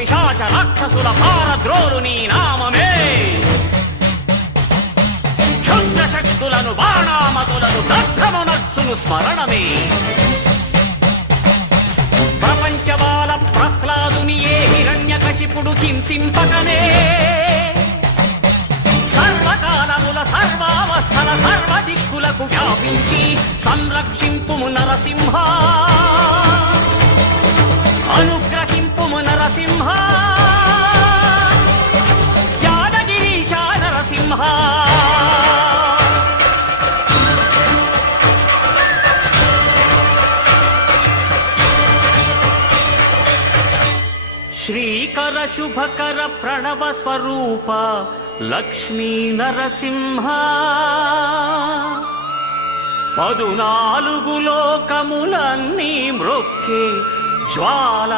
పిశాచ రాక్షసుల భారద్రోలు నీ నామమే. క్షుద్ర శక్తులను బాణామతులను దగ్ధమునర్చును స్మరణమే. ప్రపంచబాల ప్రహ్లాదుని ఏ హిరణ్యకశిపుడు హింసింపకనే. సర్వకాలముల సర్వావస్థల సర్వదిక్కులకు వ్యాపించి సంరక్షింపుము నరసింహ, అనుగ్రహింపుము నరసింహ, యాదగిరీశ నరసింహ. శ్రీకర శుభకర ప్రణవ స్వరూప లక్ష్మీ నరసింహ. 14 లోకములన్నీ మ్రొక్కే జ్వాల